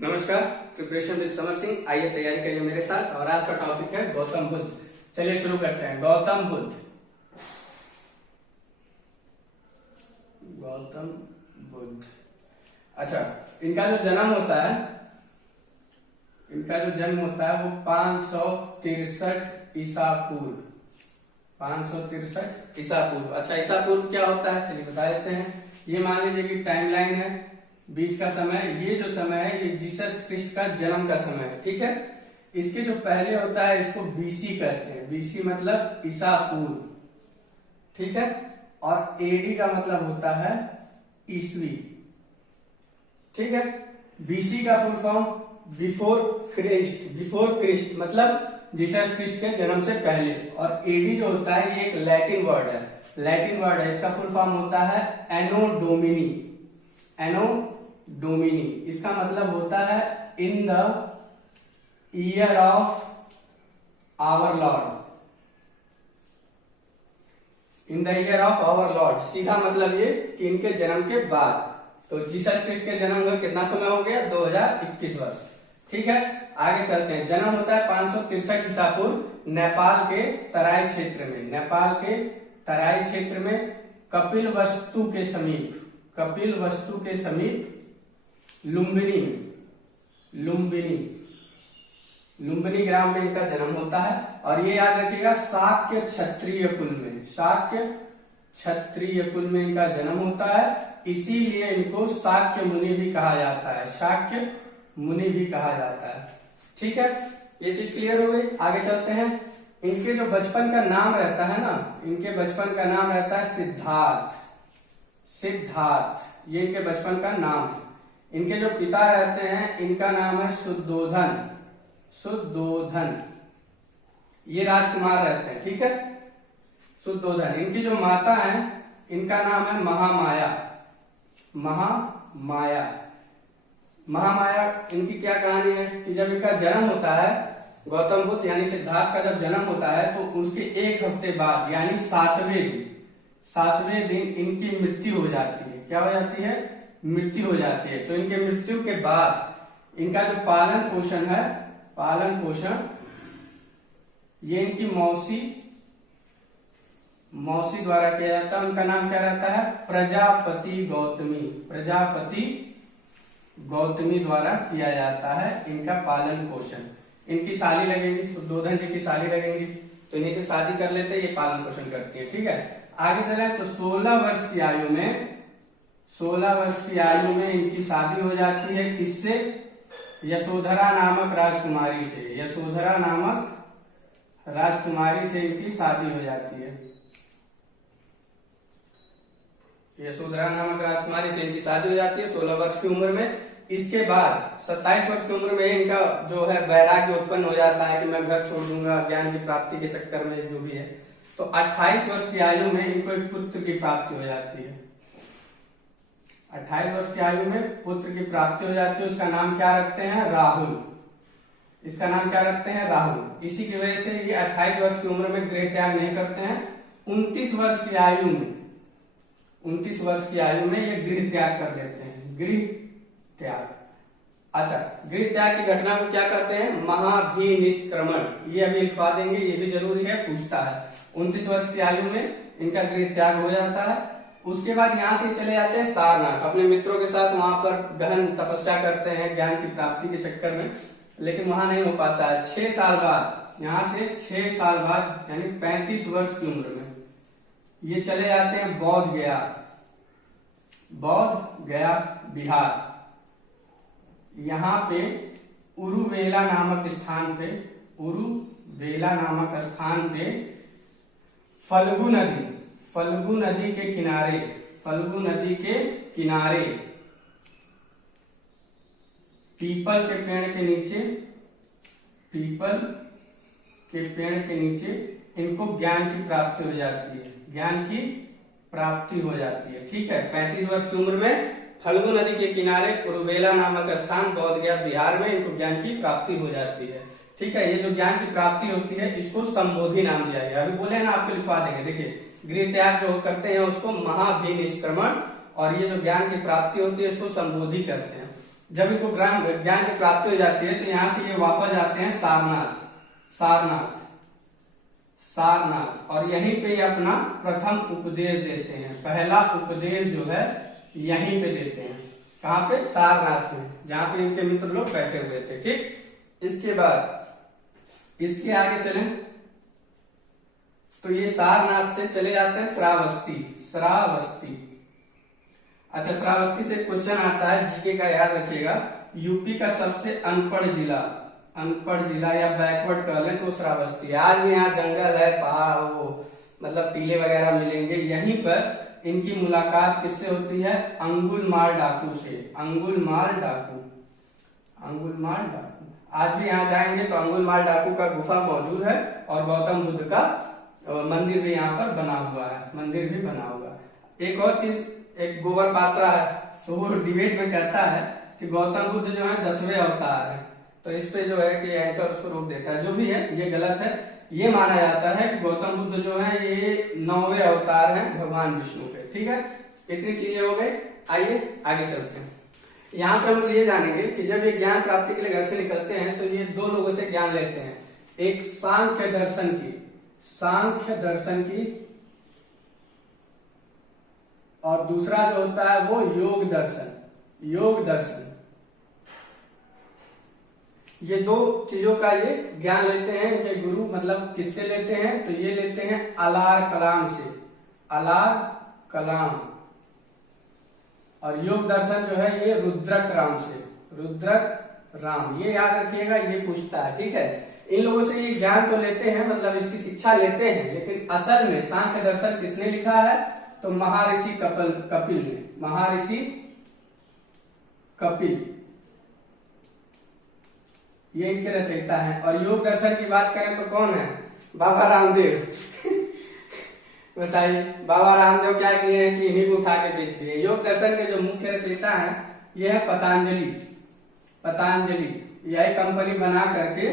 नमस्कार, preparation with Samar Singh. आइए तैयारी करिए मेरे साथ। और आज का टॉपिक है गौतम बुद्ध। चलिए शुरू करते हैं। गौतम बुद्ध। गौतम बुद्ध। अच्छा, इनका जो जन्म होता है वो 563 ईसा पूर्व। 563 ईसा पूर्व। अच्छा, ईसा पूर्व क्या होता है चलिए बता देते हैं। ये मान लीजिए कि टाइमलाइन है, बीच का समय, ये जो समय है ये जीसस क्रिस्ट का जन्म का समय है। ठीक है, इसके जो पहले होता है इसको बीसी कहते हैं। बीसी मतलब ईसा पूर्व। ठीक है, और एडी का मतलब होता है ईसवी। ठीक है, बीसी का full form before Christ. Before Christ मतलब जीसस क्रिस्ट के जन्म से पहले। और एडी जो होता है ये एक लैटिन वर्ड है। लैटिन वर्ड है, इसका फुल फॉर्म होता है एनो डोमिनी। एनो डोमिनी, इसका मतलब होता है in the year of our lord. In the year of our lord, सीधा मतलब ये कि इनके जन्म के बाद। तो जीसस क्रिस्ट के जन्म का कितना समय हो गया? 2021 वर्ष। ठीक है, आगे चलते हैं। जन्म होता है 563 ईसा पूर्व नेपाल के तराई क्षेत्र में। नेपाल के तराई क्षेत्र में कपिलवस्तु के समीप। कपिलवस्तु के समीप लुम्बिनी ग्राम में इनका जन्म होता है। और ये याद रखिएगा, शाक्य क्षत्रिय कुल में। शाक्य क्षत्रिय कुल में इनका जन्म होता है, इसीलिए इनको शाक्य मुनि भी कहा जाता है। शाक्य मुनि भी कहा जाता है। ठीक है, ये चीज क्लियर हो गई। आगे चलते हैं। इनके जो बचपन का नाम रहता है ना, इनके बचपन का नाम रहता है सिद्धार्थ। सिद्धार्थ, ये इनके बचपन का नाम है। इनके जो पिता रहते हैं इनका नाम है शुद्धोधन। शुद्धोधन, ये राजकुमार रहते हैं। ठीक है, शुद्धोधन। इनकी जो माता है इनका नाम है महामाया। महामाया। महामाया, इनकी क्या कहानी है कि जब इनका जन्म होता है, गौतम बुद्ध यानी सिद्धार्थ का जब जन्म होता है तो उसके एक हफ्ते बाद यानी 7वें दिन इनकी मृत्यु हो जाती है। क्या हो जाती है? मृत्यु हो जाती है। तो इनके मृत्यु के बाद इनका जो पालन पोषण ये इनकी मौसी द्वारा किया जाता है। उनका नाम क्या रहता है? प्रजापति गौतमी। प्रजापति गौतमी द्वारा किया जाता है इनका पालन पोषण। इनकी साली लगेंगी, शुद्धोधन जी की साली लगेंगी, तो इन्हीं से शादी कर लेते हैं, ये पालन पोषण करती है। ठीक है, आगे चले तो 16 वर्ष की आयु में इनकी शादी हो जाती है। किससे? यशोधरा नामक राजकुमारी से। यशोधरा नामक राजकुमारी से इनकी शादी हो जाती है। यशोधरा नामक राजकुमारी से इनकी शादी हो जाती है 16 वर्ष की उम्र में। इसके बाद 27 वर्ष की उम्र में इनका जो है वैराग्य उत्पन्न हो जाता है कि मैं घर छोड़ दूंगा ज्ञान की प्राप्ति के चक्कर में, जो भी है। तो 28 वर्ष की आयु में इनको एक पुत्र की प्राप्ति हो जाती है। 28 वर्ष की आयु में पुत्र की प्राप्ति हो जाती है। उसका नाम क्या रखते हैं? राहुल। इसका नाम क्या रखते हैं? राहुल। इसी की वजह से ये 28 वर्ष की उम्र में गृह त्याग नहीं करते हैं। 29 वर्ष की आयु में ये गृह त्याग कर देते हैं। गृह त्याग। अच्छा, गृह त्याग की घटना को क्या करते हैं? महाभिनिष्क्रमण। ये अभी लिखवा देंगे, ये भी जरूरी है, पूछता है। 29 वर्ष की आयु में इनका गृह त्याग हो जाता है। उसके बाद यहाँ से चले जाते हैं सारनाथ। अपने मित्रों के साथ वहां पर गहन तपस्या करते हैं ज्ञान की प्राप्ति के चक्कर में, लेकिन वहां नहीं हो पाता है। 6 साल बाद, यहाँ से 6 साल बाद यानी 35 वर्ष की उम्र में ये चले जाते हैं बौद्ध गया बिहार। यहाँ पे उरुवेला नामक स्थान पे फल्गु नदी के किनारे पीपल के पेड़ के नीचे इनको ज्ञान की प्राप्ति हो जाती है। ठीक है, 35 वर्ष की उम्र में फल्गु नदी के किनारे उरुवेला नामक स्थान बौद्ध गया बिहार में इनको ज्ञान की प्राप्ति हो जाती है। ठीक है, ये जो ज्ञान की प्राप्ति होती है इसको संबोधि नाम दिया गया। अभी बोले ना, आपको लिखवा देंगे। देखिए, गृह त्याग जो करते हैं उसको महाभिनिष्क्रमण, और ये जो ज्ञान की प्राप्ति होती है इसको संबोधि करते हैं। जब इनको ज्ञान की प्राप्ति हो जाती है तो यहाँ से ये वापस जाते हैं सारनाथ। सारनाथ सारनाथ और यहीं पे ये अपना प्रथम उपदेश देते हैं। पहला उपदेश जो है यहीं पे देते हैं। कहाँ पे? सारनाथ में, जहां पे इनके मित्र लोग बैठे हुए थे। ठीक, इसके बाद इसके आगे चलें तो ये सारनाथ से चले जाते हैं श्रावस्ती। श्रावस्ती, अच्छा, श्रावस्ती से क्वेश्चन आता है जीके का, याद रखिएगा। यूपी का सबसे अनपढ़ जिला या बैकवर्ड कह लें तो श्रावस्ती है। आज भी यहाँ जंगल है, पहाड़, वो मतलब टीले वगैरह मिलेंगे। यहीं पर इनकी मुलाकात किससे होती है? अंगुलमाल डाकू से। अंगुलमाल डाकू आज भी यहाँ जाएंगे तो अंगुलमाल डाकू का गुफा मौजूद है और गौतम बुद्ध का मंदिर भी यहाँ पर बना हुआ है। एक और चीज, एक गोबर पात्रा है, तो वो डिबेट में कहता है कि गौतम बुद्ध जो है 10वें अवतार है। तो इस पे जो है कि एंकर उसको रोक देता है। जो भी है ये गलत है। ये माना जाता है कि गौतम बुद्ध जो है ये 9वें अवतार हैं भगवान विष्णु के। ठीक है, इतनी चीजें हो गई। आइए आगे चलते हैं। यहाँ पे हम ये जानेंगे कि जब ये ज्ञान प्राप्ति के लिए घर से निकलते हैं तो ये दो लोगों से ज्ञान लेते हैं। एक सांख्य दर्शन की और दूसरा जो होता है वो योग दर्शन। ये दो चीजों का ये ज्ञान लेते हैं इनके गुरु। मतलब किससे लेते हैं? तो ये लेते हैं अलार कलाम से। अलार कलाम। और योग दर्शन जो है ये रुद्रक राम से। रुद्रक राम, ये याद रखिएगा, ये पूछता है। ठीक है, इन लोगों से ये ज्ञान तो लेते हैं, मतलब इसकी शिक्षा लेते हैं, लेकिन असल में सांख्य दर्शन किसने लिखा है? तो महर्षि कपिल ने। महर्षि कपिल ये इनके रचयिता हैं। और योग दर्शन की बात करें तो कौन है? बाबा रामदेव। बताइए, बाबा रामदेव क्या किए हैं कि इन्हीं को उठा के बेच दिए। योग दर्शन के जो मुख्य रचयिता हैं ये है पतंजलि। यही कंपनी बना करके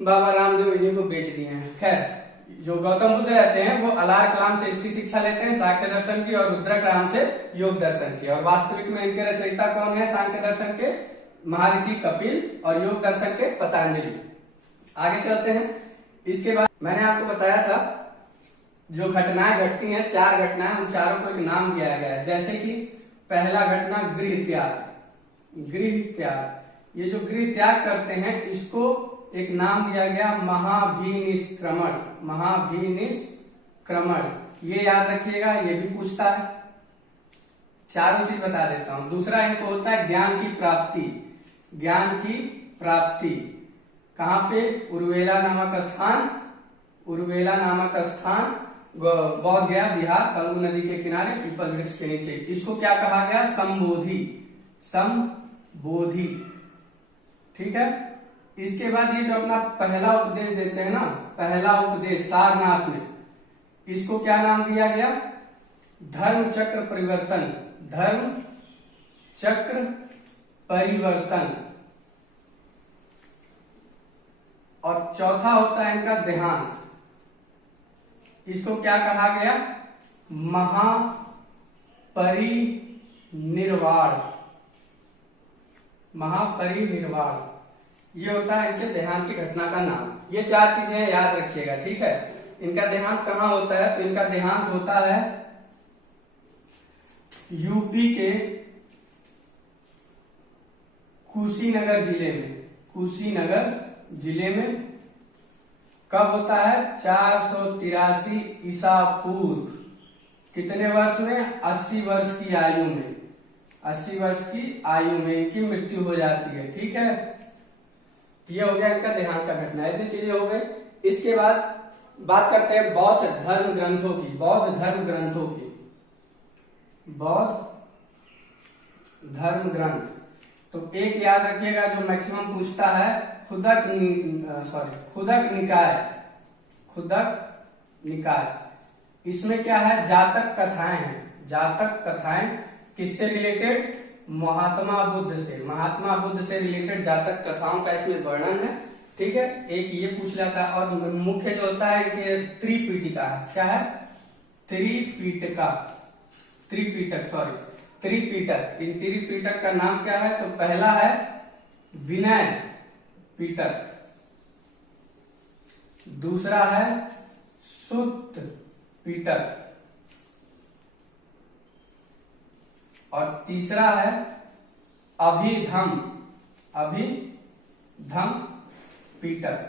बाबा रामदेव इन्हीं को बेच दिए हैं। खैर, जो गौतम बुद्ध रहते हैं वो अलार कलाम से इसकी शिक्षा लेते हैं, सांख्य दर्शन की, और रुद्रक राम से योग दर्शन की। और वास्तविक में इनके रचयिता कौन है? सांख्य दर्शन के महर्षि कपिल और योग दर्शन के पतंजलि। आगे चलते हैं। इसके बाद मैंने आपको बताया था जो घटनाएं घटती हैं, 4 घटनाएं, उन चारों को एक नाम दिया गया है। जैसे कि पहला घटना गृह त्याग। ये जो गृह त्याग करते हैं इसको एक नाम दिया गया महाभिनिष्क्रमण। ये याद रखिएगा, ये भी पूछता है। चारों चीज बता देता हूं। दूसरा इनको होता है ज्ञान की प्राप्ति। कहां पे? उर्वेला नामक स्थान बौद्ध गया बिहार, फल्गु नदी के किनारे, पीपल वृक्ष के नीचे। इसको क्या कहा गया? संबोधि। ठीक है, इसके बाद ये जो अपना पहला उपदेश देते हैं ना, पहला उपदेश सारनाथ में, इसको क्या नाम दिया गया? धर्म चक्र परिवर्तन। और चौथा होता है इनका देहांत। इसको क्या कहा गया? महापरिनिर्वाण। ये होता है इनके देहांत की घटना का नाम। ये 4 चीजें याद रखिएगा। ठीक है, इनका देहांत कहाँ होता है? तो इनका देहांत होता है यूपी के कुशीनगर जिले में। कब होता है? 483 ईसा पूर्व। कितने वर्ष में? 80 वर्ष की आयु में। 80 वर्ष की आयु में इनकी मृत्यु हो जाती है। ठीक है, ये हो गया इनका देहांत का घटना। इतनी चीजें हो गई। इसके बाद बात करते हैं बौद्ध धर्म ग्रंथों की। बौद्ध धर्म ग्रंथ। तो एक याद रखिएगा जो मैक्सिमम पूछता है, खुदक निकाय। इसमें क्या है? जातक कथाएं हैं। जातक कथाएं किससे रिलेटेड? महात्मा बुद्ध से रिलेटेड जातक कथाओं का इसमें वर्णन है। ठीक है, एक ये पूछ लेता है। और मुख्य जो होता है कि त्रिपीठिका है। क्या है? त्रिपीठक। त्रिपिटक। इन त्रिपिटक का नाम क्या है? तो पहला है विनय पिटक, दूसरा है सुत्त पिटक और तीसरा है अभिधम पिटक।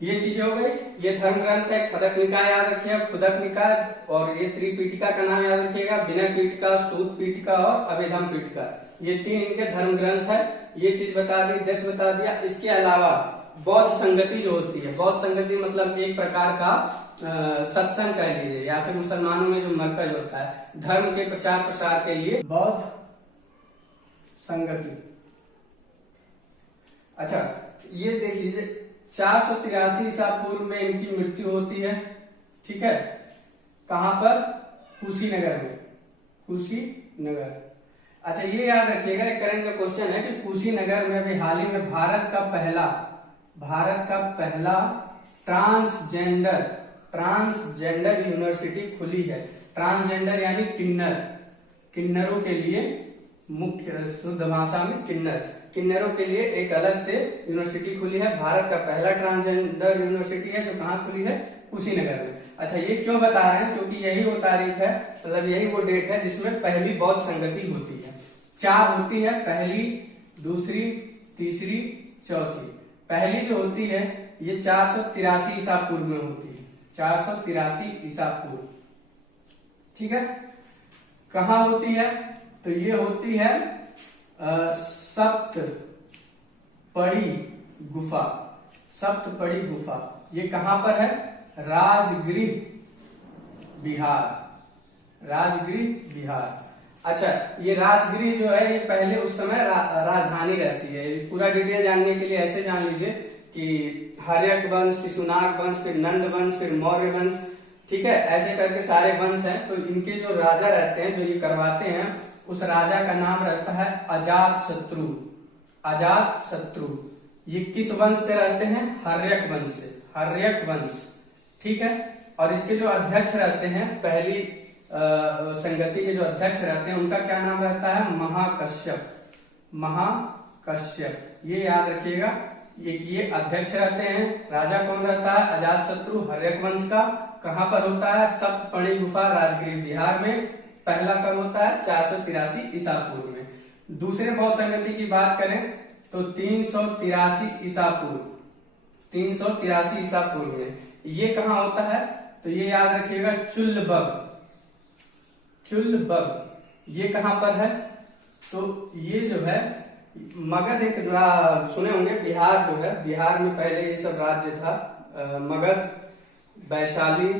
ये चीजें हो गई। ये धर्म ग्रंथ है। खदक निकाय याद रखिए, खुदक निकाय, और ये त्रिपीठिका का नाम याद रखिएगा, विनय पीठिका, सूत पीठिका और अभिधम पीठिका। ये 3 इनके धर्म ग्रंथ है। ये चीज बता दी, डेथ बता दिया। इसके अलावा बौद्ध संगति जो होती है, बौद्ध संगति मतलब एक प्रकार का सत्संग कह लीजिए, या फिर मुसलमानों में जो मरकज होता है धर्म के प्रचार प्रसार के लिए, बौद्ध संगति। अच्छा, ये देख लीजिए 483 ईसा पूर्व में इनकी मृत्यु होती है। ठीक है, कहां पर? कुशीनगर में, कुशीनगर। अच्छा, ये याद रखिएगा, एक करंट का क्वेश्चन है कि कुशीनगर में अभी हाल ही में भारत का पहला ट्रांसजेंडर यूनिवर्सिटी खुली है। ट्रांसजेंडर यानी किन्नरों के लिए, मुख्य शुद्ध भाषा में किन्नरों के लिए एक अलग से यूनिवर्सिटी खुली है। भारत का पहला ट्रांसजेंडर यूनिवर्सिटी है, जो कहाँ खुली है? कुशीनगर में। अच्छा, ये क्यों बता रहे हैं? क्योंकि यही वो तारीख है, मतलब यही वो डेट है जिसमें पहली बौद्ध संगति होती है। 4 होती है, पहली, दूसरी, तीसरी, चौथी। पहली जो होती है ये 483 ईसा पूर्व में होती है, 483 ईसा पूर्व। ठीक है, कहाँ होती है? तो ये होती है सप्तपड़ी गुफा। ये कहां पर है? राजगृह, बिहार। अच्छा, ये राजगृह जो है ये पहले उस समय राजधानी रहती है। पूरा डिटेल जानने के लिए ऐसे जान लीजिए कि हर्यक वंश, शिशुनाग वंश, फिर नंद वंश, फिर मौर्य वंश। ठीक है, ऐसे करके सारे वंश हैं। तो इनके जो राजा रहते हैं, जो ये करवाते हैं, उस राजा का नाम रहता है अजातशत्रु। ये किस वंश से रहते हैं? हर्यक वंश। ठीक है, और इसके जो अध्यक्ष रहते हैं, पहली संगति के जो अध्यक्ष रहते हैं, उनका क्या नाम रहता है? महाकश्यप। ये याद रखिएगा, ये अध्यक्ष रहते हैं। राजा कौन रहता है? अजातशत्रु, हर्यक वंश का। कहां पर होता है? सप्तपड़ी गुफा, राजगृह, बिहार में। पहला कब होता है? 483 ईसा पूर्व में। दूसरे बौद्ध संगति की बात करें तो 383 ईसा पूर्व में। ये कहां होता है? तो ये याद रखिएगा, चुल्लबग। ये कहां पर है? तो ये जो है मगध, एक सुने होंगे, बिहार जो है, बिहार में पहले ये सब राज्य था। मगध, वैशाली,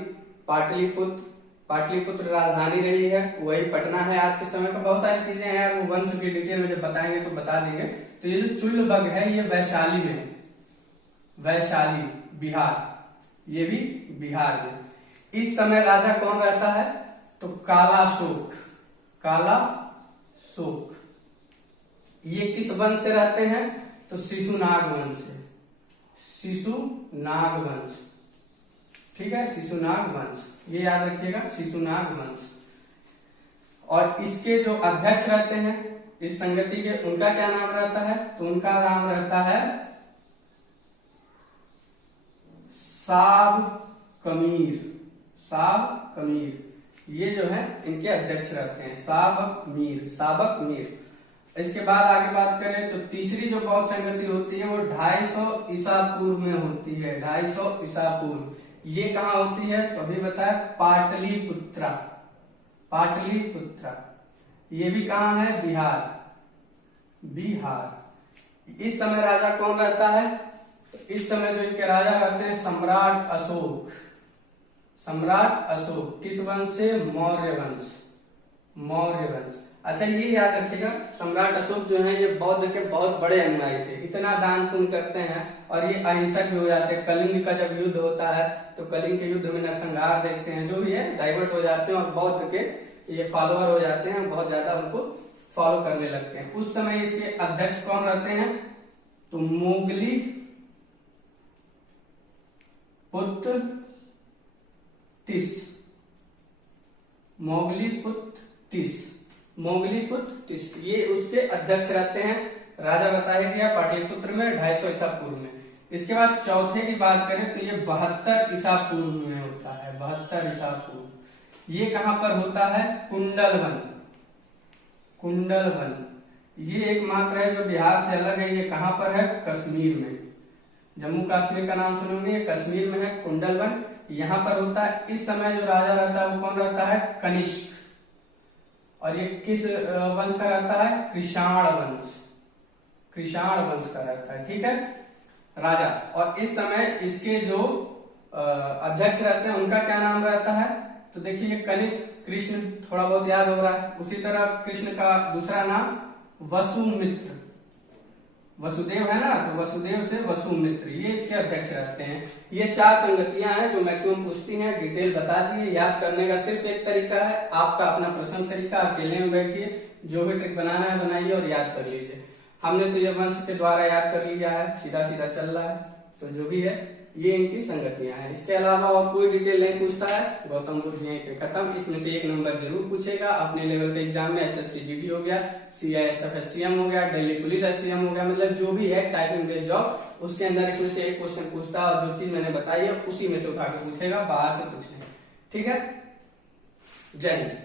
पाटलिपुत्र राजधानी रही है, वही पटना है आज के समय पर। बहुत सारी चीजें हैं, वो वंश की डिटेल में जब बताएंगे तो बता देंगे। तो ये जो चुल्लबग है ये वैशाली में है, बिहार, ये भी बिहार में। इस समय राजा कौन रहता है? तो काला शोक। ये किस वंश से रहते हैं? तो शिशुनाग वंश। ठीक है, शिशुनाग वंश, ये याद रखिएगा, शिशुनाग वंश। और इसके जो अध्यक्ष रहते हैं इस संगति के, उनका क्या नाम रहता है? तो उनका नाम रहता है साबकमीर। ये जो है इनके अध्यक्ष रहते हैं, साबक मीर। इसके बाद आगे बात करें तो तीसरी जो बौद्ध संगति होती है वो 250 ईसा पूर्व में होती है, 250 ईसा पूर्व। ये कहाँ होती है? तो अभी बताया, पाटलिपुत्रा। ये भी कहाँ है? बिहार। इस समय राजा कौन रहता है? तो इस समय जो इनके राजा रहते हैं सम्राट अशोक। किस वंश से? मौर्य वंश। अच्छा, ये याद रखिएगा, सम्राट अशोक जो है ये बौद्ध के बहुत बड़े अनुयायी थे। इतना दान पुण्य करते हैं और ये अहिंसक भी हो जाते हैं। कलिंग का जब युद्ध होता है तो कलिंग के युद्ध में नरसंहार देखते हैं, जो भी है डाइवर्ट हो जाते हैं और बौद्ध के ये फॉलोअर हो जाते हैं, बहुत ज्यादा उनको फॉलो करने लगते हैं। उस समय इसके अध्यक्ष कौन रहते हैं? तो मोगली पुत्र तिस, मोगलीपुत्र तिस, ये उसके अध्यक्ष रहते हैं। राजा बताया गया पाटलिपुत्र में 250 ईसा पूर्व में। इसके बाद चौथे की बात करें तो ये 72 ईसा पूर्व में होता है, 72 ईसा पूर्व। ये कहां पर होता है? कुंडलवन। कुंडलवन ये एकमात्र है जो बिहार से अलग है। ये कहां पर है? कश्मीर में। जम्मू कश्मीर का नाम सुनेंगे, ये कश्मीर में है कुंडलवन, यहाँ पर होता है। इस समय जो राजा रहता है वो कौन रहता है? कनिष्क। और ये किस वंश का रहता है? कृषाण वंश। कृषाण वंश का रहता है, ठीक है, राजा। और इस समय इसके जो अध्यक्ष रहते हैं उनका क्या नाम रहता है? तो देखिए कनिष्क, कृष्ण थोड़ा बहुत याद हो रहा है। उसी तरह कृष्ण का दूसरा नाम वसुमित्र, वसुदेव है ना, तो वसुदेव से वसुमित्र, ये इसके अध्यक्ष रहते हैं। ये 4 संगतियां हैं जो मैक्सिमम पूछती हैं, डिटेल बता दी है। याद करने का सिर्फ एक तरीका है, आपका अपना पसंद तरीका। अकेले में बैठिए, जो भी ट्रिक बनाना है बनाइए और याद कर लीजिए। हमने तो ये वंश के द्वारा याद कर लिया है, सीधा सीधा चल रहा है। तो जो भी है ये इनकी संगतियां हैं। इसके अलावा और कोई डिटेल नहीं पूछता है। गौतम बुद्ध यहीं पे खत्म। इसमें से 1 नंबर जरूर पूछेगा अपने लेवल के एग्जाम में। एसएससी जीडी हो गया, सीआईएसएफ एससीएम हो गया, दिल्ली पुलिस एससीएम हो गया, मतलब जो भी है टाइपिंग बेस्ड जॉब, उसके अंदर इसमें से एक क्वेश्चन पूछता है और जो चीज मैंने बताई है उसी में से उठा के पूछेगा, बाहर से पूछेगा। ठीक है, जय हिंद।